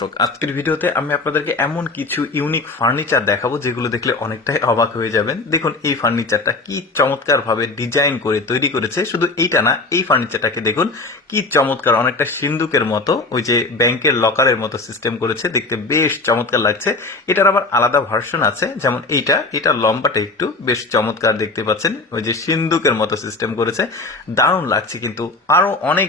দর্শক, আজকের ভিডিওতে আমি আপনাদেরকে এমন কিছু ইউনিক ফার্নিচার দেখাবো যেগুলো দেখলে অনেকটাই অবাক হয়ে যাবেন। দেখুন এই ফার্নিচারটা কি চমৎকার ভাবে ডিজাইন করে তৈরি করেছে। শুধু এইটা না, এই ফার্নিচারটাকে দেখুন কি চমৎকার, অনেকটা সিন্দুকের মতো, ওই যে ব্যাংকের লকারের মতো সিস্টেম করেছে, দেখতে বেশ চমৎকার লাগছে। এটার আবার আলাদা ভার্সন আছে, যেমন এটা লম্বাটা একটু বেশ চমৎকার দেখতে পাচ্ছেন, ওই যে সিন্দুকের মতো সিস্টেম করেছে, দারুণ লাগছে। কিন্তু আরো অনেক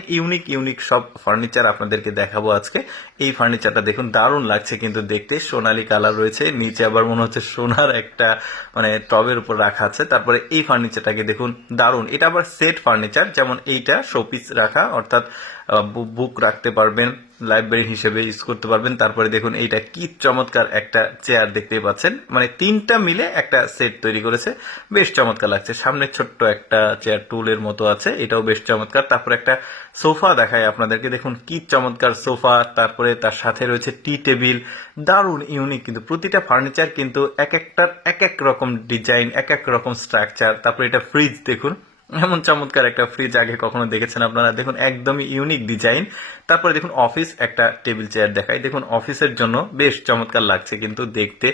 ইউনিক সব ফার্নিচার আপনাদেরকে দেখাবো আজকে। এই ফার্নিচারটা দেখুন দারুণ লাগছে কিন্তু দেখতে, সোনালী কালার রয়েছে, নিচে আবার মনে হচ্ছে সোনার একটা মানে টবের উপর রাখা আছে। তারপরে এই ফার্নিচারটাকে দেখুন দারুণ, এটা আবার সেট ফার্নিচার, যেমন এইটা শোপিস রাখা, অর্থাৎ বুক রাখতে পারবেন, লাইব্রেরি হিসেবে ইউজ করতে পারবেন। তারপরে দেখুন এইটা কি চমৎকার একটা চেয়ার দেখতে পাচ্ছেন, মানে তিনটা মিলে একটা সেট তৈরি করেছে, বেশ চমৎকার লাগছে। সামনে ছোট্ট একটা চেয়ার টুলের মতো আছে, এটাও বেশ চমৎকার। তারপরে একটা সোফা দেখায় আপনাদেরকে, দেখুন কি চমৎকার সোফা। তারপরে তার সাথে রয়েছে টি টেবিল, দারুণ ইউনিক। কিন্তু প্রতিটা ফার্নিচার কিন্তু এক একটার এক এক রকম ডিজাইন, এক এক রকম স্ট্রাকচার। তারপরে এটা ফ্রিজ দেখুন, এমন চমৎকার একটা ফ্রিজ আগে কখনো দেখেছেন আপনারা? দেখুন একদমই ইউনিক ডিজাইন। তারপরে দেখুন অফিস একটা টেবিল চেয়ার দেখাই, দেখুন অফিসের জন্য বেশ চমৎকার লাগছে কিন্তু দেখতে।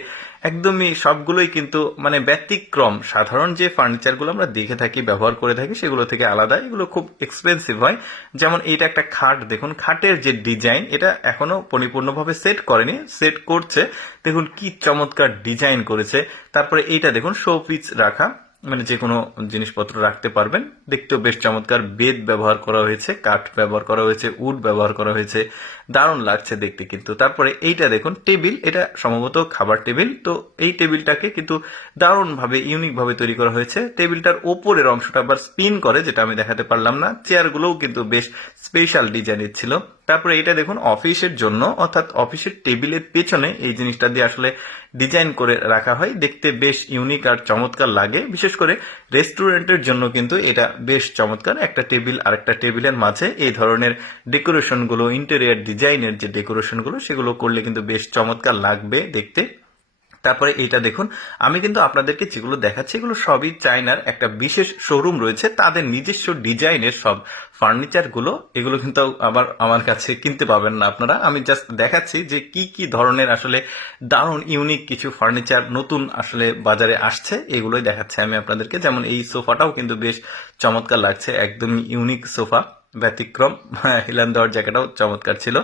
একদমই সবগুলোই কিন্তু মানে ব্যতিক্রম, সাধারণ যে ফার্নিচারগুলো আমরা দেখে থাকি, ব্যবহার করে থাকি, সেগুলো থেকে আলাদা। এগুলো খুব এক্সপেন্সিভ হয়। যেমন এইটা একটা খাট, দেখুন খাটের যে ডিজাইন, এটা এখনো পরিপূর্ণভাবে সেট করেনি, সেট করছে। দেখুন কি চমৎকার ডিজাইন করেছে। তারপরে এইটা দেখুন শোপিস রাখা, মানে যে কোনো জিনিসপত্র রাখতে পারবেন, দেখতেও বেশ চমৎকার। বেদ ব্যবহার করা হয়েছে, কাঠ ব্যবহার করা হয়েছে, উড ব্যবহার করা হয়েছে, দারুণ লাগছে দেখতে কিন্তু। তারপরে এইটা দেখুন টেবিল, এটা সম্ভবত খাবার টেবিল। তো এই টেবিলটাকে কিন্তু দারুণ ভাবে ইউনিক ভাবে তৈরি করা হয়েছে। টেবিলটার ওপরের অংশটা আবার স্পিন করে, যেটা আমি দেখাতে পারলাম না। চেয়ারগুলোও কিন্তু বেশ স্পেশাল ডিজাইনের ছিল। তারপরে এটা দেখুন অফিসের জন্য, অর্থাৎ অফিসের টেবিলের পেছনে এই জিনিসটা দিয়ে আসলে ডিজাইন করে রাখা হয়, দেখতে বেশ ইউনিক আর চমৎকার লাগে। বিশেষ করে রেস্টুরেন্টের জন্য কিন্তু এটা বেশ চমৎকার। একটা টেবিল আর একটা টেবিলের মাঝে এই ধরনের ডেকোরেশনগুলো, ইন্টেরিয়ার ডিজাইনের যে ডেকোরেশনগুলো, সেগুলো করলে কিন্তু বেশ চমৎকার লাগবে দেখতে। তারপরে এইটা দেখুন, আমি কিন্তু আপনাদেরকে যেগুলো দেখাচ্ছি এগুলো সবই চায়নার একটা বিশেষ শোরুম রয়েছে, তাদের নিজস্ব ডিজাইনের সব ফার্নিচার গুলো। এগুলো কিন্তু আবার আমার কাছে কিনতে পাবেন না আপনারা। আমি জাস্ট দেখাচ্ছি যে কি কি ধরনের আসলে দারুণ ইউনিক কিছু ফার্নিচার নতুন আসলে বাজারে আসছে, এগুলোই দেখাচ্ছি আমি আপনাদেরকে। যেমন এই সোফাটাও কিন্তু বেশ চমৎকার লাগছে, একদম ইউনিক সোফা, ব্যতিক্রম। হিলান দেওয়ার জায়গাটাও চমৎকার ছিল।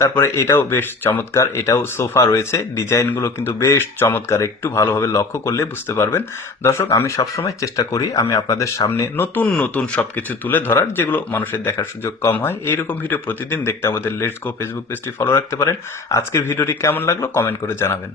তারপরে এটাও বেশ চমৎকার, এটাও সোফা রয়েছে, ডিজাইনগুলো কিন্তু বেশ চমৎকার, একটু ভালোভাবে লক্ষ্য করলে বুঝতে পারবেন। দর্শক, আমি সবসময় চেষ্টা করি আমি আপনাদের সামনে নতুন সবকিছু তুলে ধরার, যেগুলো মানুষের দেখার সুযোগ কম হয়। এইরকম ভিডিও প্রতিদিন দেখতে আমাদের লেটস গো ফেসবুক পেজটি ফলো রাখতে পারেন। আজকের ভিডিওটি কেমন লাগলো কমেন্ট করে জানাবেন।